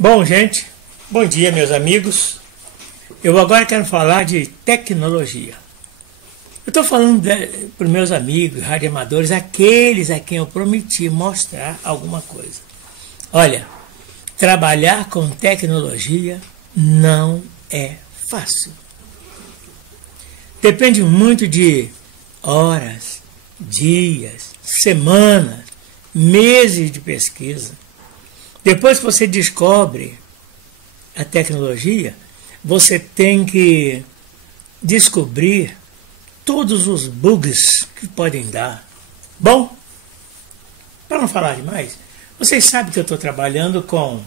Bom, gente, bom dia, meus amigos. Eu agora quero falar de tecnologia. Eu estou falando para os meus amigos radioamadores, aqueles a quem eu prometi mostrar alguma coisa. Olha, trabalhar com tecnologia não é fácil. Depende muito de horas, dias, semanas, meses de pesquisa. Depois que você descobre a tecnologia, você tem que descobrir todos os bugs que podem dar. Bom, para não falar demais, vocês sabem que eu estou trabalhando com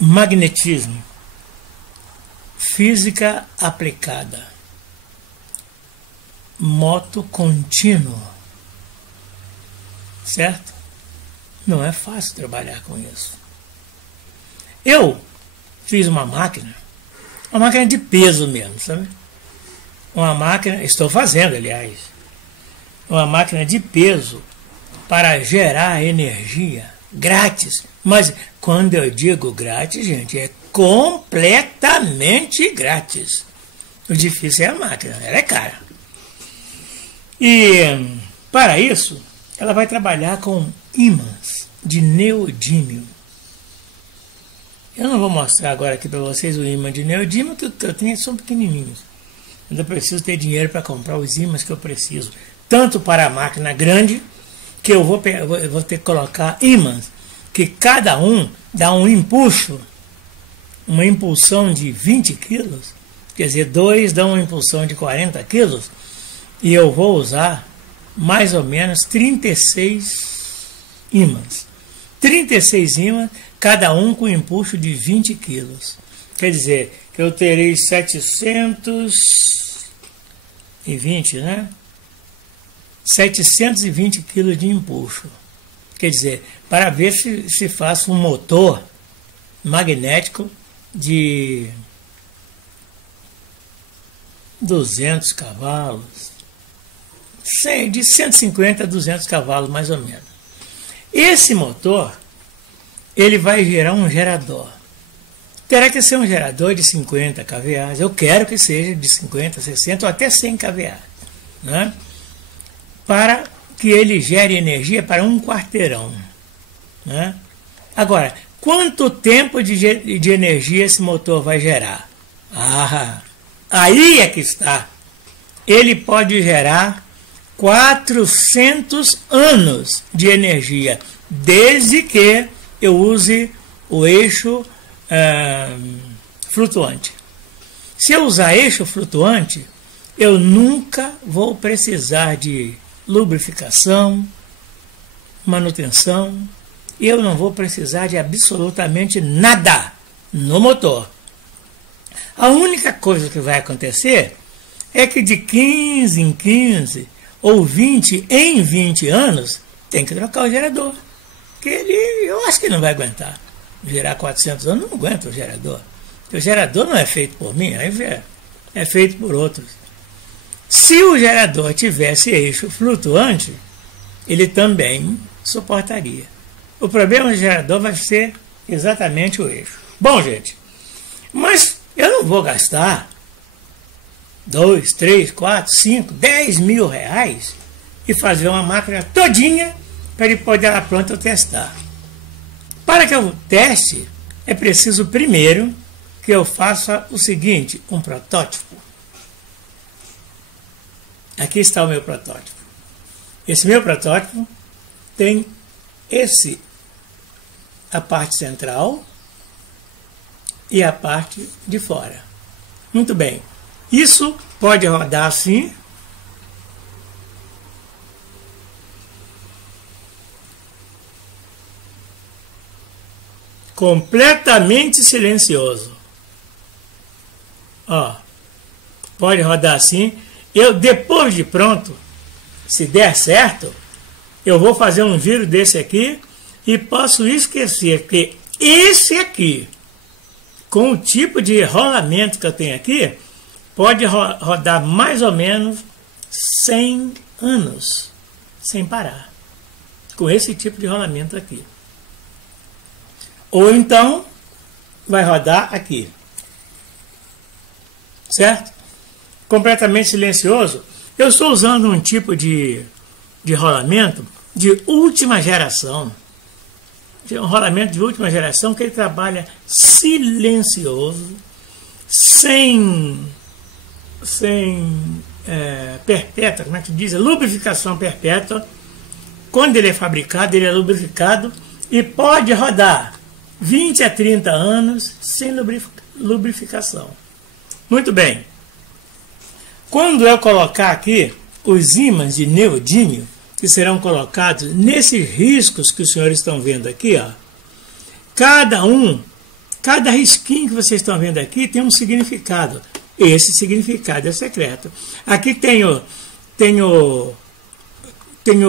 magnetismo, física aplicada, moto contínuo, certo? Não é fácil trabalhar com isso. Eu fiz uma máquina de peso mesmo, sabe? Uma máquina, estou fazendo, aliás, uma máquina de peso para gerar energia grátis. Mas quando eu digo grátis, gente, é completamente grátis. O difícil é a máquina, ela é cara. E para isso, ela vai trabalhar com ímãs de neodímio. Eu não vou mostrar agora aqui para vocês o ímã de neodímio, que eu tenho são pequenininhos. Ainda preciso ter dinheiro para comprar os ímãs que eu preciso. Tanto para a máquina grande, que eu vou ter que colocar ímãs, que cada um dá um impulso, uma impulsão de 20 quilos, quer dizer, dois dão uma impulsão de 40 quilos, e eu vou usar mais ou menos 36 ímãs. 36 ímãs, cada um com impulso de 20 quilos. Quer dizer, que eu terei 720, né? 720 quilos de impulso. Quer dizer, para ver se faço um motor magnético de 200 cavalos. De 150 a 200 cavalos, mais ou menos. Esse motor, ele vai gerar um gerador. Terá que ser um gerador de 50 kVA. Eu quero que seja de 50, 60 ou até 100 kVA. Né? Para que ele gere energia para um quarteirão. Né? Agora, quanto tempo de energia esse motor vai gerar? Aí é que está. Ele pode gerar 400 anos de energia, desde que eu use o eixo flutuante. Se eu usar eixo flutuante, eu nunca vou precisar de lubrificação, manutenção, e eu não vou precisar de absolutamente nada no motor. A única coisa que vai acontecer é que de 15 em 15 ou 20 em 20 anos, tem que trocar o gerador. Porque eu acho que não vai aguentar. Gerar 400 anos, não aguenta o gerador. Porque o gerador não é feito por mim, é feito por outros. Se o gerador tivesse eixo flutuante, ele também suportaria. O problema do gerador vai ser exatamente o eixo. Bom, gente, mas eu não vou gastar 2, 3, 4, 5, 10 mil reais e fazer uma máquina todinha para ele poder lá pronto eu testar. Para que eu teste, é preciso primeiro que eu faça o seguinte, um protótipo. Aqui está o meu protótipo. Esse meu protótipo tem a parte central e a parte de fora. Muito bem. Isso pode rodar assim. Completamente silencioso. Ó, pode rodar assim. Depois de pronto, se der certo, eu vou fazer um giro desse aqui e posso esquecer que esse aqui, com o tipo de rolamento que eu tenho aqui, pode rodar mais ou menos 100 anos sem parar, com esse tipo de rolamento aqui. Ou então vai rodar aqui. Certo? Completamente silencioso. Eu estou usando um tipo de rolamento de última geração. Um rolamento de última geração que ele trabalha silencioso, sem perpétua, como é que diz? Lubrificação perpétua. Quando ele é fabricado, ele é lubrificado e pode rodar 20 a 30 anos sem lubrificação. Muito bem. Quando eu colocar aqui os ímãs de neodímio, que serão colocados nesses riscos que os senhores estão vendo aqui, ó, cada risquinho que vocês estão vendo aqui tem um significado. Esse significado é secreto. Aqui tem o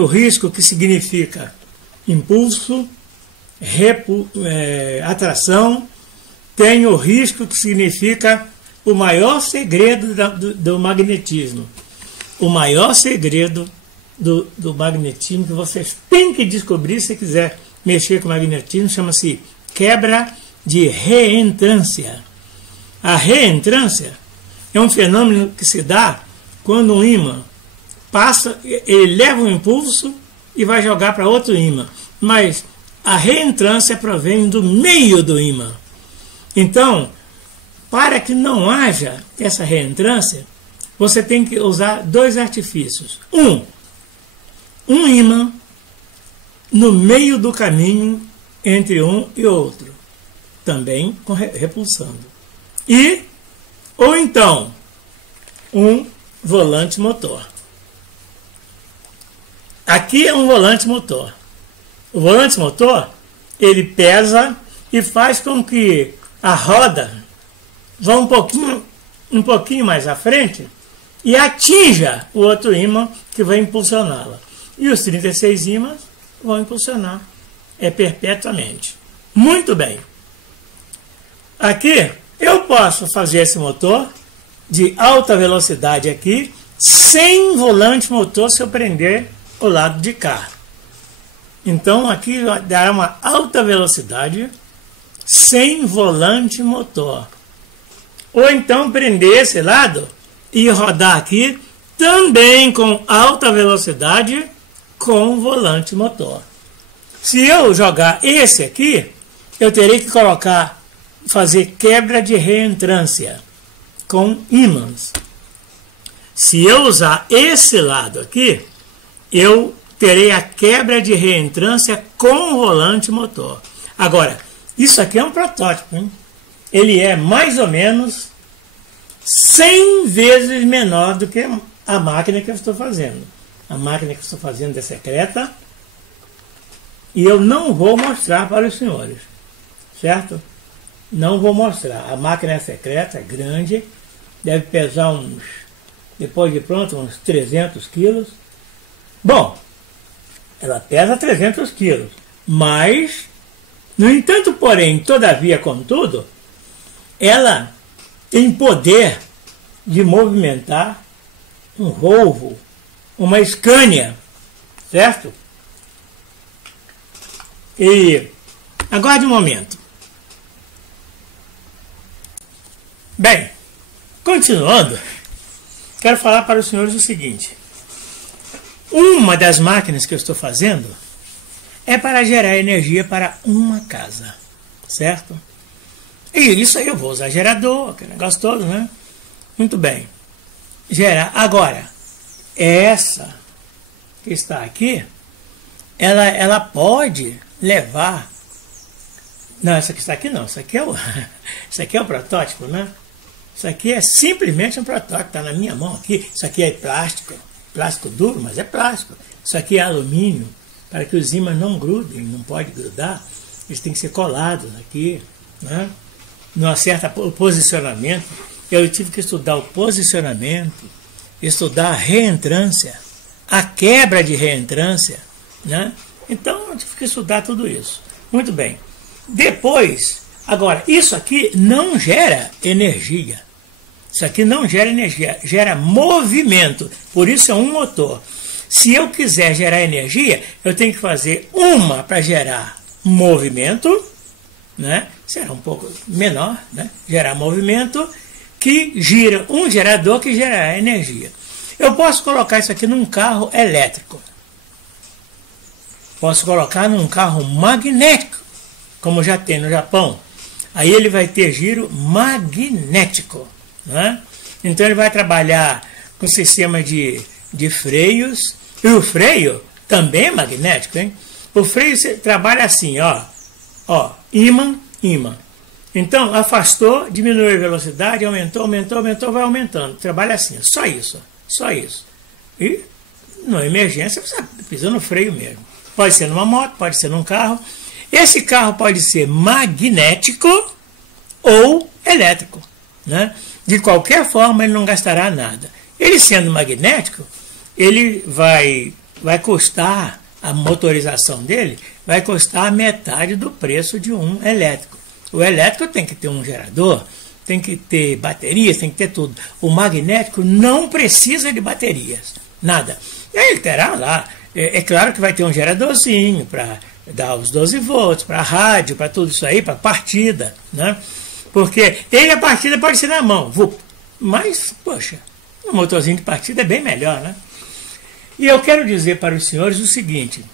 risco que significa impulso, atração. Tem o risco que significa o maior segredo do magnetismo. O maior segredo do magnetismo que vocês têm que descobrir se quiser mexer com o magnetismo chama-se quebra de reentrância. A reentrância é um fenômeno que se dá quando um ímã passa, ele leva um impulso e vai jogar para outro ímã. Mas a reentrância provém do meio do ímã. Então, para que não haja essa reentrância, você tem que usar dois artifícios. Um ímã no meio do caminho entre um e outro, também repulsando. Ou então, um volante motor. Aqui é um volante motor. O volante motor, ele pesa e faz com que a roda vá um pouquinho mais à frente e atinja o outro ímã que vai impulsioná-la. E os 36 ímãs vão impulsionar perpetuamente. Muito bem. Aqui eu posso fazer esse motor de alta velocidade aqui, sem volante motor se eu prender o lado de cá. Então aqui dará uma alta velocidade sem volante motor. Ou então prender esse lado e rodar aqui também com alta velocidade com volante motor. Se eu jogar esse aqui, eu terei que fazer quebra de reentrância com ímãs. Se eu usar esse lado aqui, eu terei a quebra de reentrância com volante motor. Agora, isso aqui é um protótipo, hein? Ele é mais ou menos 100 vezes menor do que a máquina que eu estou fazendo. A máquina que eu estou fazendo é secreta e eu não vou mostrar para os senhores, certo? Não vou mostrar. A máquina é secreta, é grande, deve pesar depois de pronto, uns 300 quilos. Bom, ela pesa 300 quilos, mas, no entanto, porém, todavia, contudo, ela tem poder de movimentar um Volvo, uma Scania, certo? E aguarde um momento. Bem, continuando, quero falar para os senhores o seguinte. Uma das máquinas que eu estou fazendo é para gerar energia para uma casa, certo? E isso aí eu vou usar gerador, aquele negócio todo, né? Muito bem. Gerar. Agora, essa que está aqui, ela pode levar... Não, essa que está aqui não. Isso aqui é o protótipo, né? Isso aqui é simplesmente um protótipo. Está na minha mão aqui. Isso aqui é plástico. Plástico duro, mas é plástico. Isso aqui é alumínio, para que os ímãs não grudem, não pode grudar. Eles têm que ser colados aqui, né? Não acerta o posicionamento. Eu tive que estudar o posicionamento, estudar a reentrância, a quebra de reentrância, né? Então eu tive que estudar tudo isso. Muito bem. Depois, agora, isso aqui não gera energia. Isso aqui não gera energia, gera movimento. Por isso é um motor. Se eu quiser gerar energia, eu tenho que fazer uma para gerar movimento, né, será um pouco menor, né, gerar movimento que gira um gerador que gerará energia. Eu posso colocar isso aqui num carro elétrico. Posso colocar num carro magnético, como já tem no Japão. Aí ele vai ter giro magnético, né? Então ele vai trabalhar com sistema de freios. E o freio também é magnético, hein? O freio trabalha assim, ó, ímã, ímã. Então afastou, diminuiu a velocidade, aumentou, vai aumentando. Trabalha assim, só isso, só isso. E numa emergência você pisa no freio mesmo. Pode ser numa moto, pode ser num carro. Esse carro pode ser magnético ou elétrico, né? De qualquer forma, ele não gastará nada. Ele sendo magnético, ele vai custar, a motorização dele vai custar metade do preço de um elétrico. O elétrico tem que ter um gerador, tem que ter baterias, tem que ter tudo. O magnético não precisa de baterias, nada. E aí ele terá lá, é claro que vai ter um geradorzinho para dar os 12 volts, para rádio, para tudo isso aí, para partida, né? Porque a partida pode ser na mão, mas, poxa, um motorzinho de partida é bem melhor, né? E eu quero dizer para os senhores o seguinte: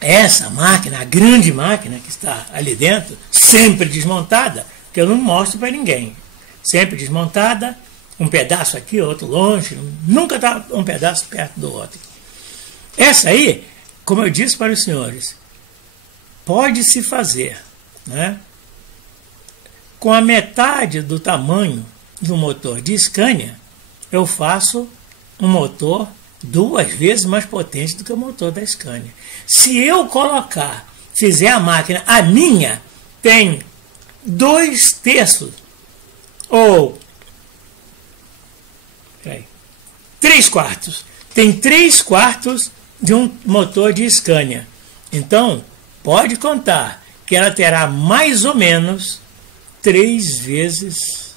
essa máquina, a grande máquina que está ali dentro, sempre desmontada, que eu não mostro para ninguém, sempre desmontada, um pedaço aqui, outro longe, nunca está um pedaço perto do outro. Essa aí, como eu disse para os senhores, pode se fazer, né, com a metade do tamanho do motor de Scania. Eu faço um motor 2 vezes mais potente do que o motor da Scania. Se eu fizer a máquina, a minha tem 2/3 ou 3/4. Tem 3/4 de um motor de Scania. Então, pode contar que ela terá mais ou menos 3 vezes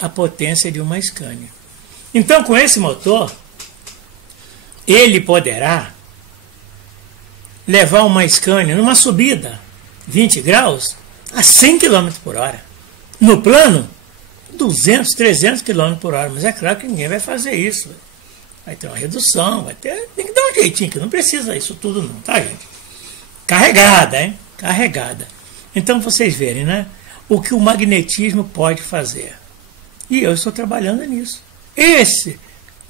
a potência de uma Scania. Então, com esse motor, ele poderá levar uma Scania numa subida 20 graus a 100 km por hora. No plano, 200, 300 km por hora. Mas é claro que ninguém vai fazer isso. Vai ter uma redução, tem que dar um jeitinho, que não precisa isso tudo não, tá, gente? Carregada, hein? Carregada. Então, vocês verem, né? O que o magnetismo pode fazer. E eu estou trabalhando nisso.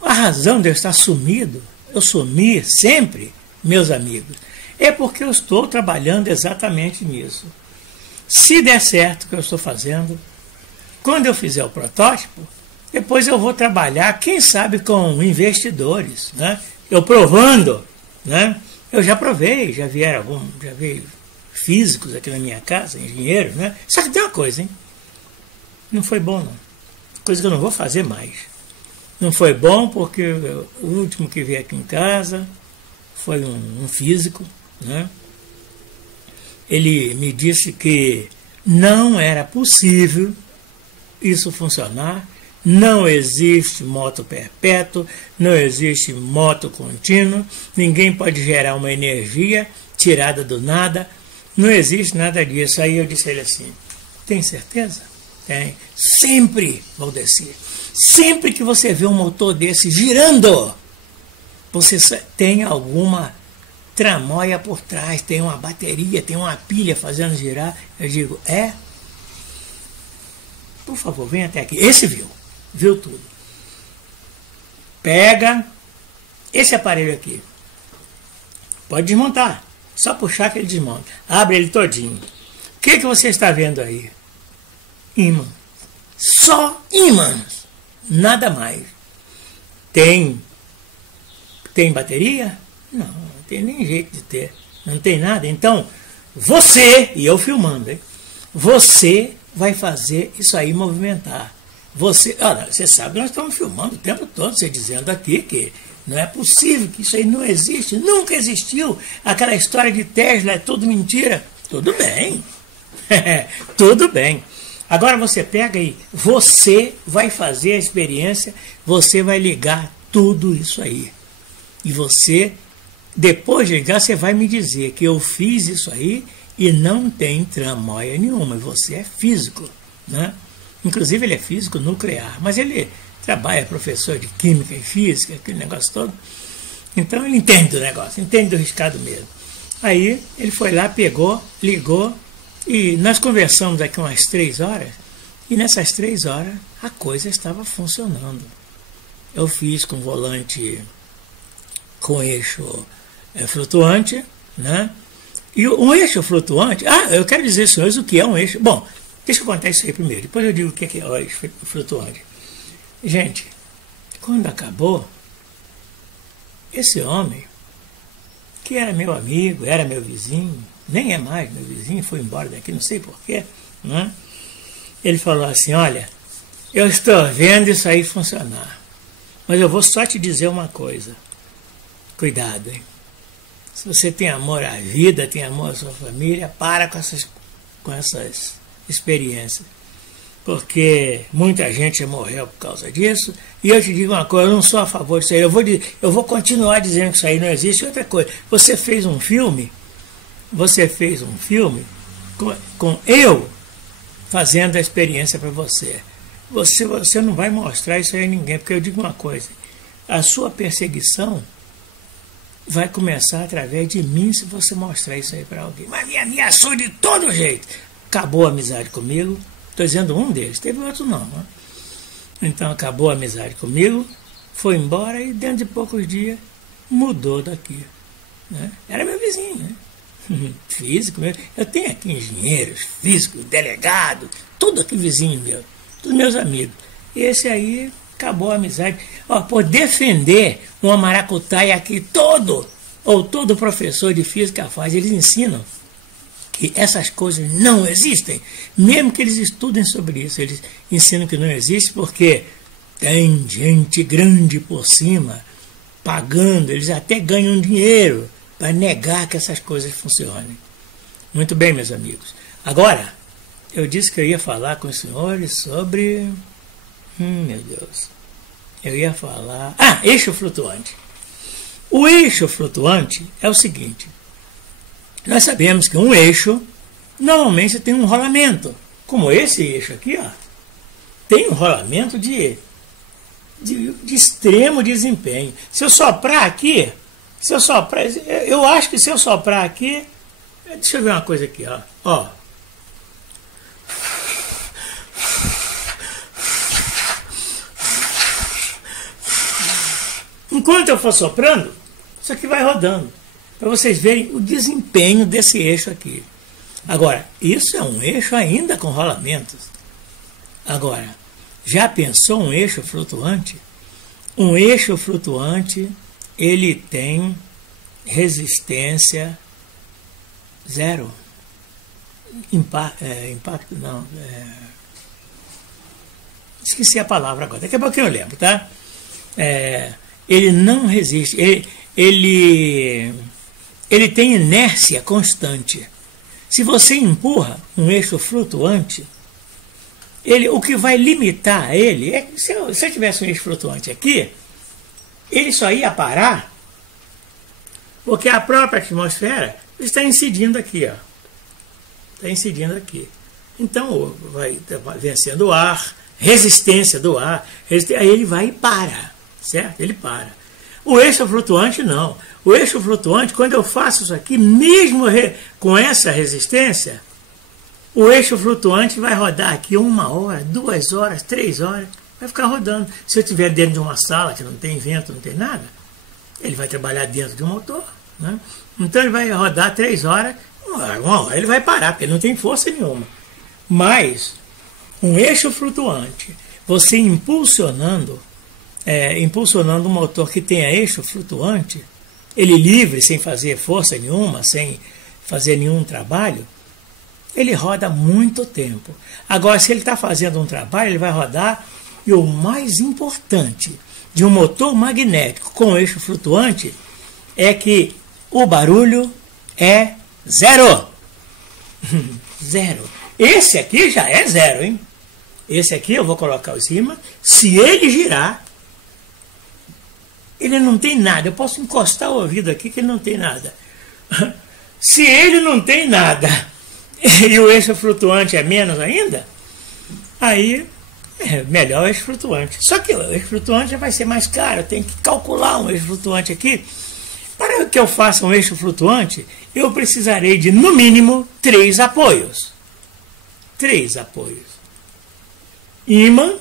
A razão de eu estar sumido, eu sumir sempre, meus amigos, é porque eu estou trabalhando exatamente nisso. Se der certo o que eu estou fazendo, quando eu fizer o protótipo, depois eu vou trabalhar, quem sabe, com investidores, né? Eu provando, né? Eu já provei, já veio físicos aqui na minha casa, engenheiros, né? Só que tem uma coisa, hein? Não foi bom, não. Coisa que eu não vou fazer mais. Não foi bom porque o último que veio aqui em casa foi um físico, né? Ele me disse que não era possível isso funcionar, não existe moto perpétuo, não existe moto contínua, ninguém pode gerar uma energia tirada do nada, não existe nada disso. Aí eu disse a ele assim: tem certeza? Tem. Sempre, Valdeci, sempre que você vê um motor desse girando, você tem alguma tramóia por trás, tem uma bateria, tem uma pilha fazendo girar. Eu digo: por favor, vem até aqui. Esse viu tudo. Pega esse aparelho aqui, pode desmontar, só puxar que ele desmonta. Abre ele todinho. O que você está vendo aí? Ímã. Só ímãs, nada mais. Tem bateria? Não tem nem jeito de ter. Não tem nada. Então, e eu filmando, hein? Você vai fazer isso aí movimentar. Você sabe que nós estamos filmando o tempo todo, você dizendo aqui que não é possível, que isso aí não existe, nunca existiu. Aquela história de Tesla é tudo mentira. Tudo bem. Tudo bem. Agora você pega aí, você vai fazer a experiência, você vai ligar tudo isso aí. E você, depois de ligar, você vai me dizer que eu fiz isso aí e não tem tramóia nenhuma. Você é físico, né? Inclusive ele é físico nuclear, mas ele trabalha, professor de química e física, aquele negócio todo. Então ele entende do negócio, entende do riscado mesmo. Aí ele foi lá, pegou, ligou, e nós conversamos aqui umas 3 horas, e nessas 3 horas a coisa estava funcionando. Eu fiz com volante com eixo flutuante, né? E um eixo flutuante, eu quero dizer, senhores, o que é um eixo. Bom, deixa eu contar isso aí primeiro, depois eu digo o que é o eixo flutuante. Gente, quando acabou, esse homem, que era meu amigo, era meu vizinho, nem é mais meu vizinho, foi embora daqui, não sei porquê, né? Ele falou assim, olha, eu estou vendo isso aí funcionar, mas eu vou só te dizer uma coisa, cuidado, hein? Se você tem amor à vida, tem amor à sua família, para com essas experiências. Porque muita gente morreu por causa disso. E eu te digo uma coisa, eu não sou a favor disso aí. Eu vou continuar dizendo que isso aí não existe. Outra coisa, você fez um filme com eu fazendo a experiência para você. Você não vai mostrar isso aí a ninguém, porque eu digo uma coisa, a sua perseguição vai começar através de mim se você mostrar isso aí para alguém. Mas me ameaçou de todo jeito. Acabou a amizade comigo. Estou dizendo um deles, teve outro não. Né? Então acabou a amizade comigo, foi embora e dentro de poucos dias mudou daqui. Né? Era meu vizinho, né? Físico mesmo. Eu tenho aqui engenheiros, físicos, delegados, tudo aqui vizinho meu, todos meus amigos. E esse aí acabou a amizade. Por defender uma maracutaia aqui todo professor de física faz, eles ensinam que essas coisas não existem, mesmo que eles estudem sobre isso, eles ensinam que não existe porque tem gente grande por cima pagando, eles até ganham dinheiro para negar que essas coisas funcionem. Muito bem, meus amigos. Agora, eu disse que eu ia falar com os senhores sobre... meu Deus. Eu ia falar... eixo flutuante. O eixo flutuante é o seguinte. Nós sabemos que um eixo normalmente tem um rolamento. Como esse eixo aqui, ó, tem um rolamento de extremo desempenho. Se eu soprar aqui, eu acho que se eu soprar aqui, deixa eu ver uma coisa aqui, ó. Enquanto eu for soprando, isso aqui vai rodando, para vocês verem o desempenho desse eixo aqui. Agora, isso é um eixo ainda com rolamentos. Agora, já pensou um eixo flutuante? Um eixo flutuante, ele tem resistência zero. Impacto não. Esqueci a palavra agora, daqui a pouquinho eu lembro, tá? Ele não resiste, ele tem inércia constante. Se você empurra um eixo flutuante, o que vai limitar ele é que se eu tivesse um eixo flutuante aqui, ele só ia parar porque a própria atmosfera está incidindo aqui, ó. Está incidindo aqui. Então vai vencendo o ar, resistência do ar, aí ele vai e para, certo? Ele para. O eixo flutuante não. O eixo flutuante, quando eu faço isso aqui, mesmo com essa resistência, o eixo flutuante vai rodar aqui 1 hora, 2 horas, 3 horas, vai ficar rodando. Se eu estiver dentro de uma sala que não tem vento, não tem nada, ele vai trabalhar dentro de um motor, né? Então ele vai rodar 3 horas, 1 hora ele vai parar, porque ele não tem força nenhuma. Mas um eixo flutuante, você impulsionando um motor que tenha eixo flutuante, ele livre, sem fazer força nenhuma, sem fazer nenhum trabalho, ele roda muito tempo. Agora, se ele está fazendo um trabalho, ele vai rodar, e o mais importante de um motor magnético com eixo flutuante é que o barulho é zero. Zero. Esse aqui já é zero, hein? Esse aqui eu vou colocar em cima. Se ele girar, ele não tem nada. Eu posso encostar o ouvido aqui que ele não tem nada. Se ele não tem nada, e o eixo flutuante é menos ainda, aí é melhor o eixo flutuante. Só que o eixo flutuante vai ser mais caro, eu tenho que calcular um eixo flutuante aqui. Para que eu faça um eixo flutuante, eu precisarei de, no mínimo, 3 apoios. 3 apoios. Ímã,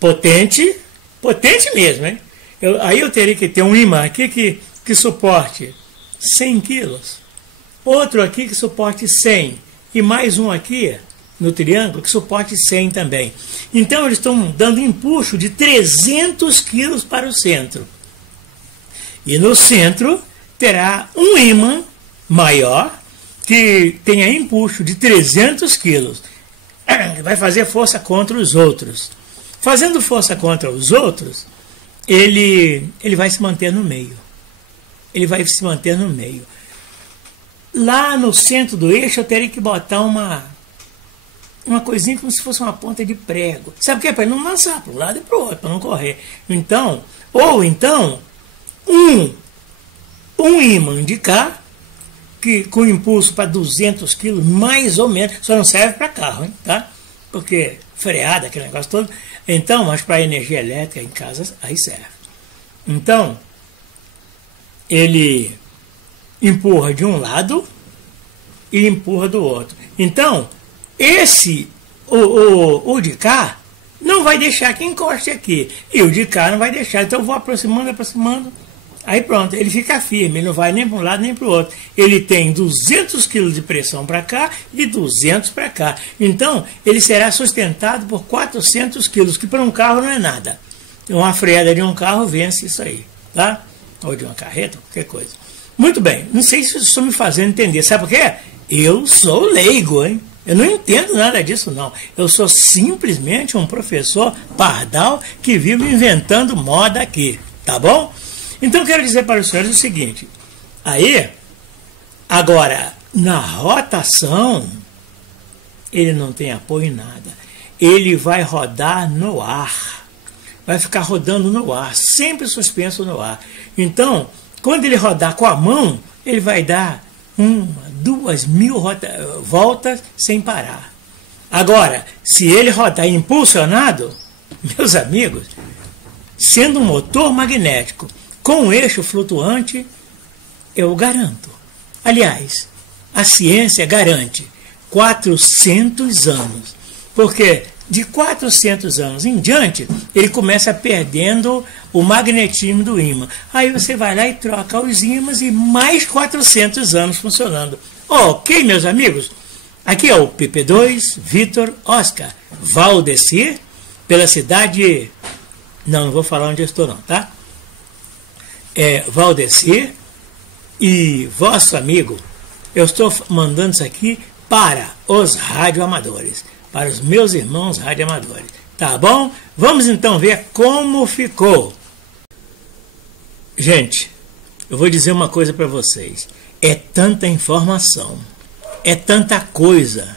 potente mesmo, hein? Aí eu teria que ter um ímã aqui que suporte 100 quilos, outro aqui que suporte 100, e mais um aqui no triângulo que suporte 100 também. Então eles estão dando empuxo de 300 quilos para o centro. E no centro terá um ímã maior que tenha empuxo de 300 quilos. Vai fazer força contra os outros. Fazendo força contra os outros, ele vai se manter no meio. Ele vai se manter no meio. Lá no centro do eixo eu teria que botar uma coisinha como se fosse uma ponta de prego. Sabe o que? Para ele não lançar para um lado e para o outro, para não correr. Então, um ímã de cá, que com impulso para 200 quilos, mais ou menos, só não serve para carro, hein, tá? Porque freada, aquele negócio todo. Então, mas para energia elétrica em casa, aí serve. Então, ele empurra de um lado e empurra do outro. Então, o de cá não vai deixar que encoste aqui. E o de cá não vai deixar. Então eu vou aproximando. Aí pronto, ele fica firme. Ele não vai nem para um lado nem para o outro. Ele tem 200 kg de pressão para cá e 200 para cá. Então ele será sustentado por 400 kg, que para um carro não é nada. Uma freada de um carro vence isso aí, tá? Ou de uma carreta, qualquer coisa. Muito bem, não sei se estou me fazendo entender. Sabe por quê? Eu sou leigo, hein? Eu não entendo nada disso, não. Eu sou simplesmente um professor pardal que vive inventando moda aqui, tá bom? Então, quero dizer para os senhores o seguinte. Aí, agora, na rotação, ele não tem apoio em nada. Ele vai rodar no ar. Vai ficar rodando no ar, sempre suspenso no ar. Então, quando ele rodar com a mão, ele vai dar 2.000 voltas sem parar. Agora, se ele rodar impulsionado, meus amigos, sendo um motor magnético com um eixo flutuante, eu garanto. Aliás, a ciência garante 400 anos. Porque de 400 anos em diante, ele começa perdendo o magnetismo do ímã. Aí você vai lá e troca os ímãs e mais 400 anos funcionando. Ok, meus amigos? Aqui é o PP2 Vitor Oscar Valdecir, pela cidade... Não vou falar onde eu estou não, tá? É Valdecir e vosso amigo. Eu estou mandando isso aqui para os radioamadores, para os meus irmãos radioamadores. Tá bom? Vamos então ver como ficou. Gente, eu vou dizer uma coisa para vocês. É tanta informação, é tanta coisa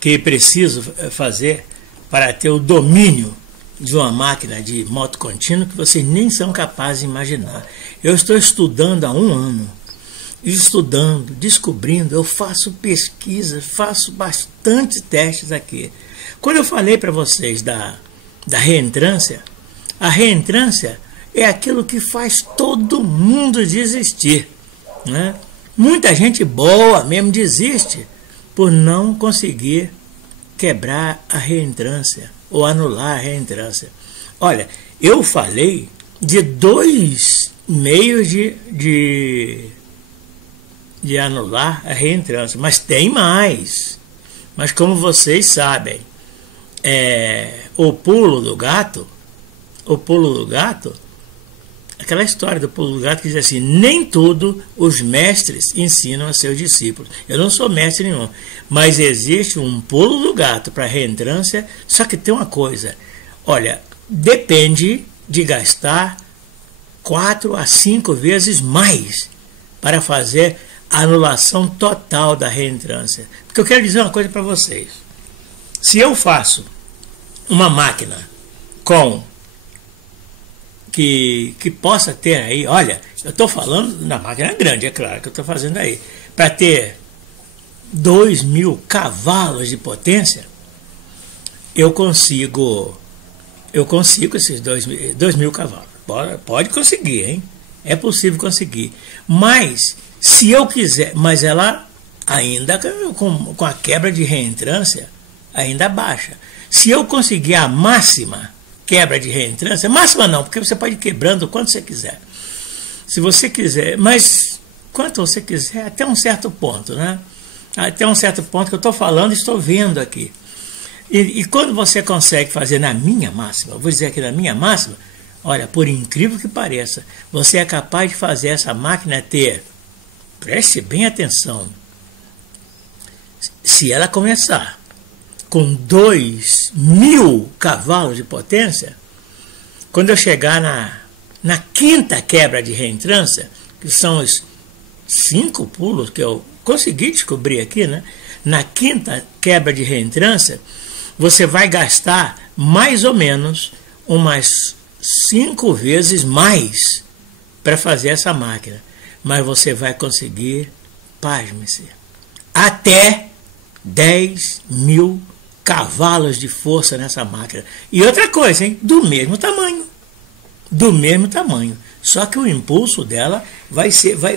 que preciso fazer para ter o domínio de uma máquina de moto contínua que vocês nem são capazes de imaginar. Eu estou estudando há 1 ano. Estudando, descobrindo, eu faço pesquisa, faço bastante testes aqui. Quando eu falei para vocês da reentrância, a reentrância é aquilo que faz todo mundo desistir, né? Muita gente boa mesmo desiste por não conseguir quebrar a reentrância ou anular a reentrância. Olha, eu falei de 2 meios de anular a reentrância, mas tem mais. Mas como vocês sabem, o pulo do gato, aquela história do pulo do gato que diz assim: nem tudo os mestres ensinam a seus discípulos. Eu não sou mestre nenhum, mas existe um pulo do gato para reentrância, só que tem uma coisa, olha, depende de gastar 4 a 5 vezes mais para fazer a anulação total da reentrância. Porque eu quero dizer uma coisa para vocês. Se eu faço uma máquina que possa ter aí, olha, eu estou falando na máquina grande, é claro que eu estou fazendo aí, para ter 2.000 cavalos de potência, eu consigo esses 2.000 cavalos. Pode conseguir, hein? É possível conseguir. Mas, se eu quiser, mas ela ainda com a quebra de reentrância, ainda baixa. Se eu conseguir a máxima quebra de reentrância, máxima não, porque você pode ir quebrando o quanto você quiser. Se você quiser, mas quanto você quiser, até um certo ponto, né? Até um certo ponto que eu estou falando, estou vendo aqui. E quando você consegue fazer na minha máxima, eu vou dizer aqui na minha máxima, olha, por incrível que pareça, você é capaz de fazer essa máquina ter, preste bem atenção, se ela começar com 2.000 cavalos de potência, quando eu chegar na quinta quebra de reentrância, que são os 5 pulos que eu consegui descobrir aqui, né? Na quinta quebra de reentrância, você vai gastar mais ou menos umas 5 vezes mais para fazer essa máquina. Mas você vai conseguir, pasme-se, até 10.000 cavalos de força nessa máquina. E outra coisa, hein? Do mesmo tamanho. Do mesmo tamanho. Só que o impulso dela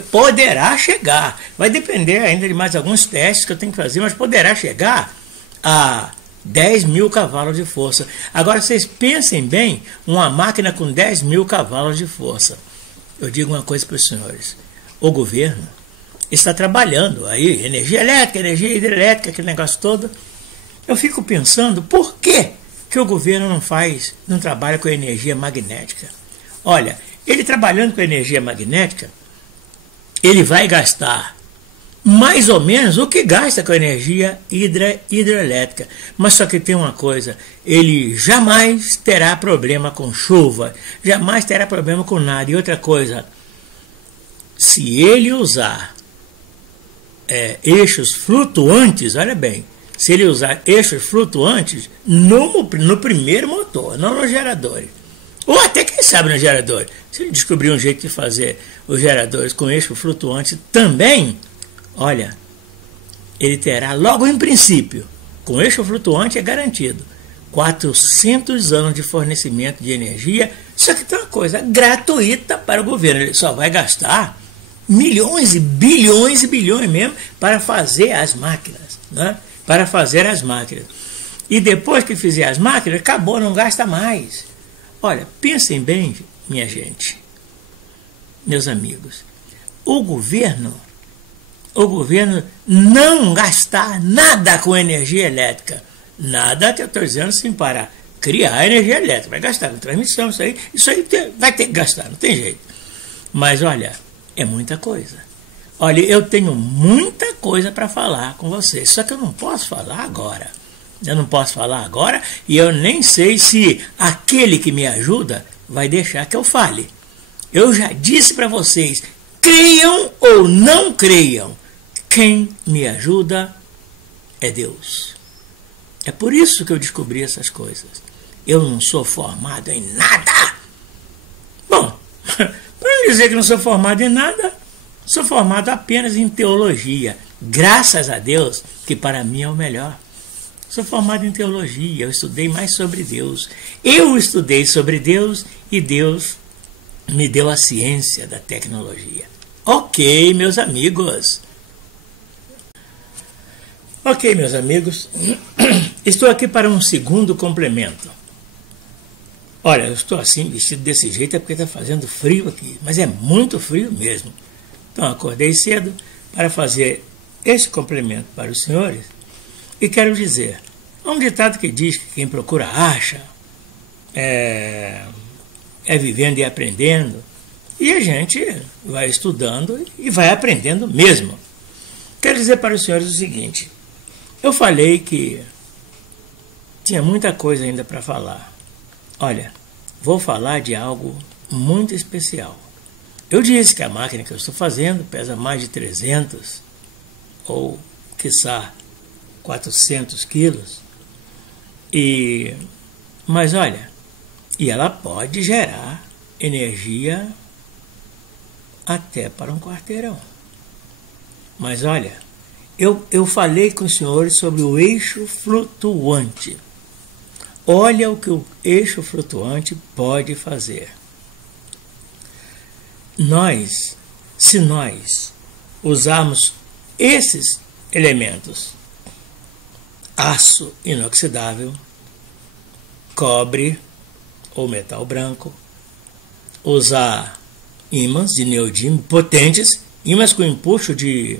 poderá chegar. Vai depender ainda de mais alguns testes que eu tenho que fazer, mas poderá chegar a 10.000 cavalos de força. Agora vocês pensem bem, uma máquina com 10.000 cavalos de força. Eu digo uma coisa para os senhores. O governo está trabalhando aí, energia elétrica, energia hidrelétrica, aquele negócio todo. Eu fico pensando, por que o governo não trabalha com energia magnética? Olha, ele trabalhando com energia magnética, ele vai gastar mais ou menos o que gasta com energia hidrelétrica. Mas só que tem uma coisa, ele jamais terá problema com chuva, jamais terá problema com nada. E outra coisa, se ele usar eixos flutuantes, olha bem, se ele usar eixos flutuantes no primeiro motor, não no gerador, ou até quem sabe no gerador, se ele descobrir um jeito de fazer os geradores com eixo flutuante também, olha, ele terá logo em princípio, com eixo flutuante é garantido, 400 anos de fornecimento de energia, só que tem uma coisa gratuita para o governo, ele só vai gastar milhões e bilhões mesmo para fazer as máquinas, né? Para fazer as máquinas. E depois que fizer as máquinas, acabou, não gasta mais. Olha, pensem bem, minha gente, meus amigos, o governo não gastar nada com energia elétrica, nada que eu estou dizendo assim para criar energia elétrica, vai gastar com transmissão, isso aí vai ter que gastar, não tem jeito. Mas olha, é muita coisa. Olha, eu tenho muita coisa para falar com vocês, só que eu não posso falar agora. Eu não posso falar agora e eu nem sei se aquele que me ajuda vai deixar que eu fale. Eu já disse para vocês, creiam ou não creiam, quem me ajuda é Deus. É por isso que eu descobri essas coisas. Eu não sou formado em nada. Bom, para não dizer que não sou formado em nada, sou formado apenas em teologia. Graças a Deus, que para mim é o melhor. Sou formado em teologia, eu estudei mais sobre Deus. Eu estudei sobre Deus e Deus me deu a ciência da tecnologia. Ok, meus amigos. Ok, meus amigos. Estou aqui para um segundo complemento. Olha, eu estou assim, vestido desse jeito, é porque está fazendo frio aqui. Mas é muito frio mesmo. Então, acordei cedo para fazer esse complemento para os senhores. E quero dizer, há um ditado que diz que quem procura acha, é vivendo e aprendendo, e a gente vai estudando e vai aprendendo mesmo. Quero dizer para os senhores o seguinte, eu falei que tinha muita coisa ainda para falar. Olha, vou falar de algo muito especial. Eu disse que a máquina que eu estou fazendo pesa mais de 300 ou, quiçá, 400 quilos, mas olha, e ela pode gerar energia até para um quarteirão. Mas olha, eu falei com os senhores sobre o eixo flutuante. Olha o que o eixo flutuante pode fazer. Se nós usarmos esses elementos, aço inoxidável, cobre ou metal branco, usar ímãs de neodímio potentes, ímãs com empuxo de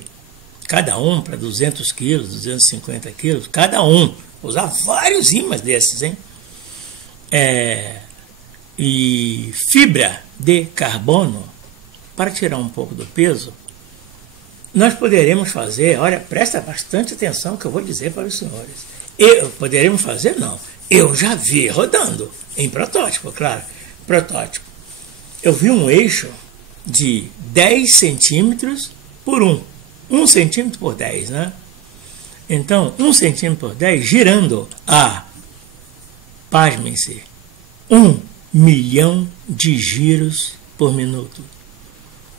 cada um para 200 quilos, 250 quilos, cada um. Usar vários ímãs desses, hein? E fibra de carbono, para tirar um pouco do peso, nós poderemos fazer, olha, presta bastante atenção que eu vou dizer para os senhores. Poderemos fazer, não. Eu já vi rodando, em protótipo, claro. Protótipo. Eu vi um eixo de 10 centímetros por 1. 1 centímetro por 10, né? Então, 1 centímetro por 10, girando a, pasmem-se, 1 milhão de giros por minuto.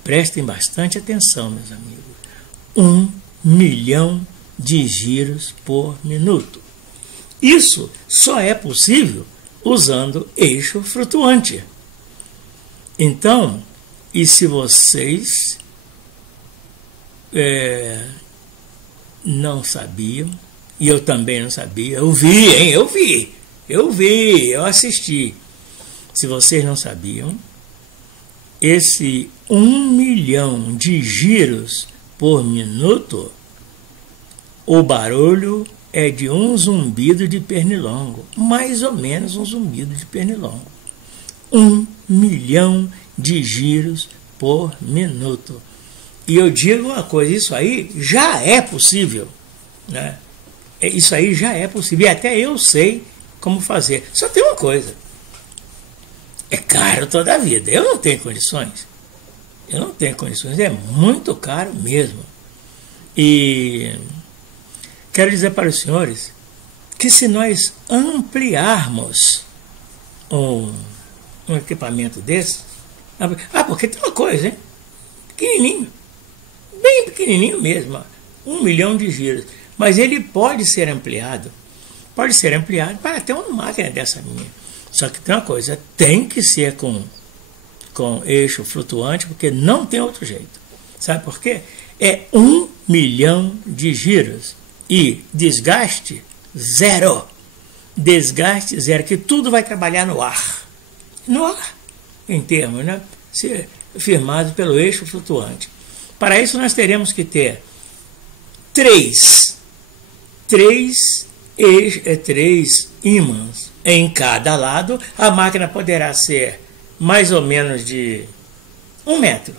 Prestem bastante atenção, meus amigos. 1 milhão de giros por minuto. Isso só é possível usando eixo flutuante. Então, e se vocês não sabiam, e eu também não sabia, eu assisti. Se vocês não sabiam, esse 1 milhão de giros por minuto, o barulho é de um zumbido de pernilongo, mais ou menos um zumbido de pernilongo. 1 milhão de giros por minuto. E eu digo uma coisa, isso aí já é possível, né? Isso aí já é possível, e até eu sei como fazer. Só tem uma coisa, é caro toda a vida, eu não tenho condições, é muito caro mesmo. E quero dizer para os senhores que se nós ampliarmos um equipamento desse, porque tem uma coisa, hein? Pequenininho, bem pequenininho mesmo, 1 milhão de giros, mas ele pode ser ampliado para ter uma máquina dessa minha. Só que tem uma coisa, tem que ser com eixo flutuante, porque não tem outro jeito. Sabe por quê? É 1 milhão de giros e desgaste zero. Desgaste zero, que tudo vai trabalhar no ar. No ar, em termos, né? Ser firmado pelo eixo flutuante. Para isso nós teremos que ter três ímãs em cada lado. A máquina poderá ser mais ou menos de 1 metro.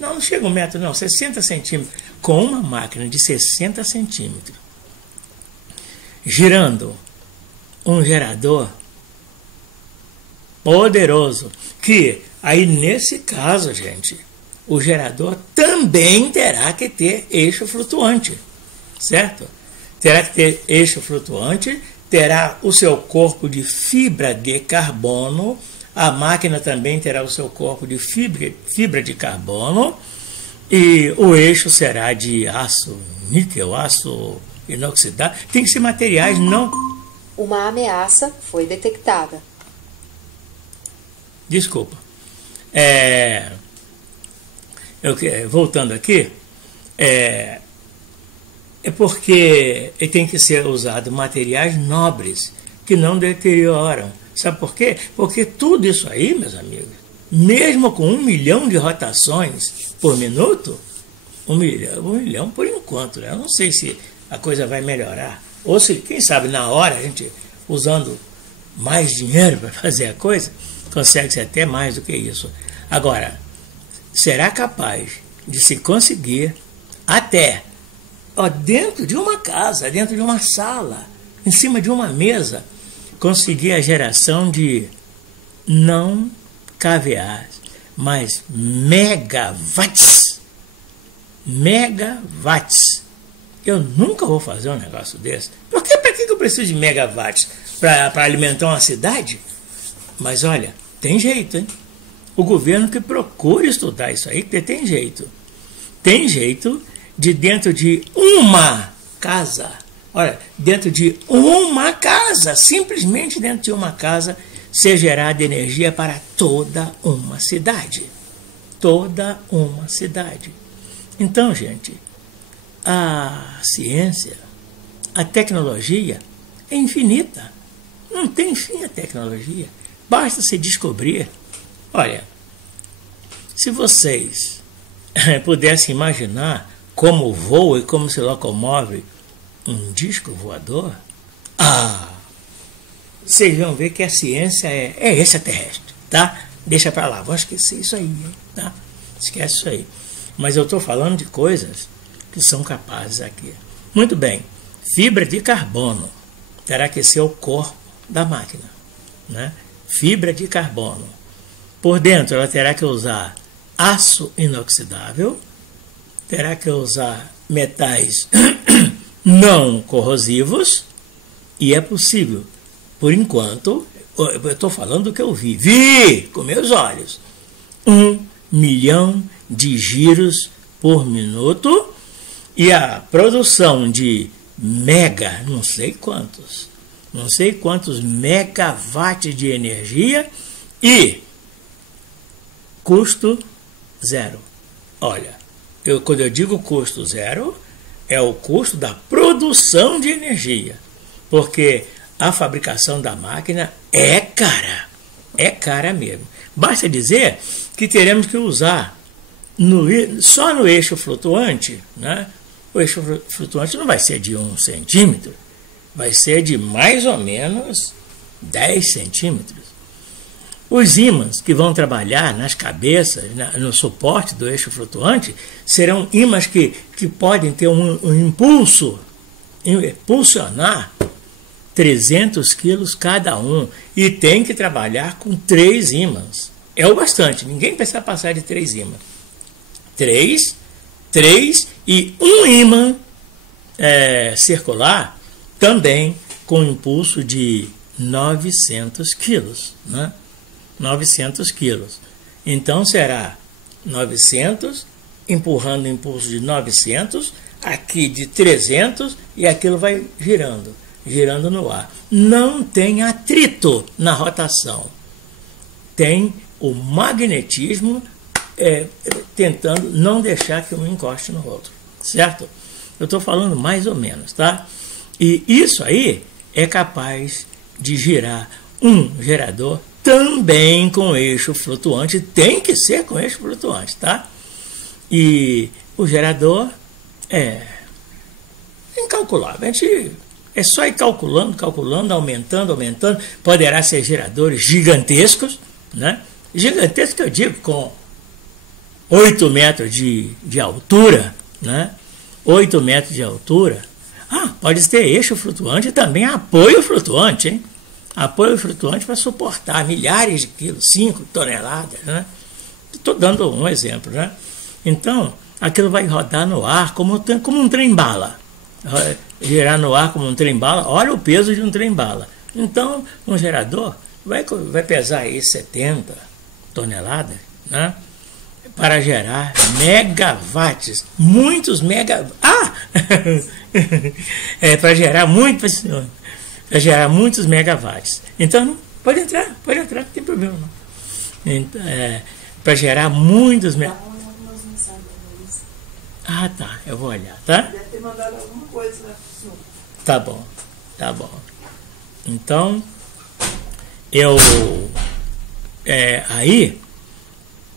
Não chega a 1 metro, não, 60 centímetros. Com uma máquina de 60 centímetros, girando um gerador poderoso, que aí nesse caso, gente, o gerador também terá que ter eixo flutuante, certo? Terá que ter eixo flutuante, terá o seu corpo de fibra de carbono, a máquina também terá o seu corpo de fibra de carbono, e o eixo será de aço níquel, aço inoxidável. Tem que ser materiais não... Uma ameaça foi detectada. Desculpa. Voltando aqui, é porque tem que ser usado materiais nobres, que não deterioram. Sabe por quê? Porque tudo isso aí, meus amigos, mesmo com 1 milhão de rotações por minuto, 1 milhão por enquanto, né? Eu não sei se a coisa vai melhorar, ou se, quem sabe, na hora, a gente, usando mais dinheiro para fazer a coisa, consegue ser até mais do que isso. Agora, será capaz de se conseguir até dentro de uma casa, dentro de uma sala, em cima de uma mesa, conseguir a geração de não kVA, mas megawatts. Megawatts. Eu nunca vou fazer um negócio desse. Para que eu preciso de megawatts? Para alimentar uma cidade? Mas olha, tem jeito, hein? O governo que procura estudar isso aí, que tem jeito. Tem jeito de dentro de uma casa. Olha, dentro de uma casa, simplesmente dentro de uma casa, ser gerada energia para toda uma cidade. Toda uma cidade. Então, gente, a ciência, a tecnologia é infinita. Não tem fim a tecnologia. Basta se descobrir. Olha, se vocês pudessem imaginar como voa e como se locomove um disco voador, vocês vão ver que a ciência é extraterrestre, tá? Deixa pra lá, vamos esquecer isso aí, tá? Esquece isso aí. Mas eu estou falando de coisas que são capazes aqui. Muito bem, fibra de carbono terá que ser o corpo da máquina, né? Fibra de carbono. Por dentro ela terá que usar aço inoxidável, terá que usar metais não corrosivos, e é possível, por enquanto, eu estou falando do que eu vi com meus olhos, 1 milhão de giros por minuto, e a produção de não sei quantos megawatts de energia e custo zero. Olha, quando eu digo custo zero, é o custo da produção de energia, porque a fabricação da máquina é cara mesmo. Basta dizer que teremos que usar só no eixo flutuante, né? O eixo flutuante não vai ser de 1 centímetro, vai ser de mais ou menos 10 centímetros. Os ímãs que vão trabalhar nas cabeças, no suporte do eixo flutuante, serão ímãs que podem ter um impulso, impulsionar 300 quilos cada um, e tem que trabalhar com 3 ímãs. É o bastante, ninguém precisa passar de 3 ímãs. 3 e um ímã circular também com impulso de 900 quilos, né? 900 quilos. Então será 900, empurrando o impulso de 900, aqui de 300, e aquilo vai girando no ar. Não tem atrito na rotação. Tem o magnetismo tentando não deixar que um encoste no outro, certo? Eu estou falando mais ou menos, tá? E isso aí é capaz de girar um gerador também com eixo flutuante. Tem que ser com eixo flutuante, tá? E o gerador é incalculável. A gente é só ir calculando, aumentando. Poderá ser geradores gigantescos, né? Gigantescos que eu digo com 8 metros de altura, né? 8 metros de altura. Pode ter eixo flutuante e também apoio flutuante, hein? Apoio flutuante para suportar milhares de quilos, 5 toneladas, né? Estou dando um exemplo, né? Então, aquilo vai rodar no ar como um trem-bala. Girar no ar como um trem-bala, olha o peso de um trem-bala. Então, um gerador vai pesar aí 70 toneladas, né? Para gerar megawatts, muitos megawatts. Para gerar muitos megawatts. Então, pode entrar, não tem problema não. Então, para gerar muitos megawatts. Tá, eu vou olhar, tá? Deve ter mandado alguma coisa, né? Tá bom. Então, aí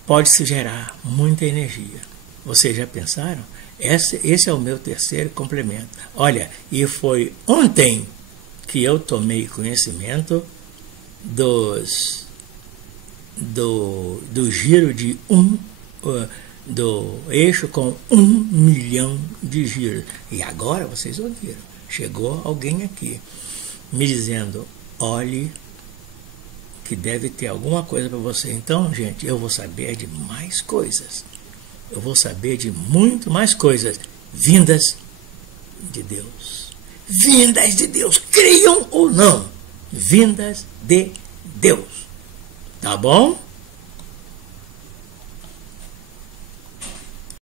pode-se gerar muita energia. Vocês já pensaram? Esse é o meu terceiro complemento. Olha, e foi ontem que eu tomei conhecimento do giro de do eixo com 1 milhão de giros. E agora vocês ouviram, chegou alguém aqui me dizendo, olhe que deve ter alguma coisa para você. Então, gente, eu vou saber de mais coisas. Eu vou saber de muito mais coisas vindas de Deus. Vindas de Deus, creiam ou não, vindas de Deus. Tá bom?